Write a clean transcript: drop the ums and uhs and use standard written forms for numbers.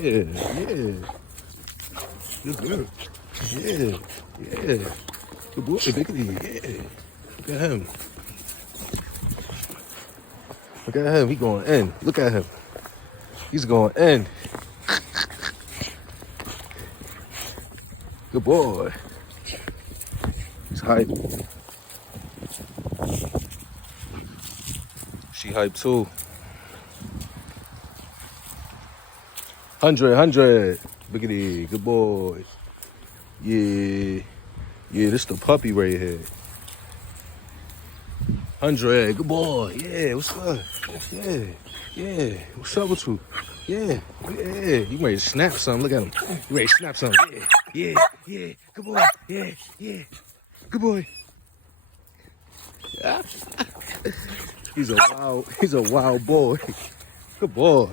Yeah, yeah. Good girl. Yeah, yeah. Good boy, Biggity. Yeah. Look at him. Look at him. He going in. Look at him. He's going in. Good boy. He's hype. She hype too. 100. Biggity. Good boy. Yeah. Yeah, this the puppy right here. 100. Good boy. Yeah, what's good? Yeah. Yeah. What's up with you? Yeah. Yeah. You ready to snap something? Look at him. You ready to snap something? Yeah. Yeah. Yeah. Good boy. Yeah. Yeah. Good boy. He's a wild boy. Good boy.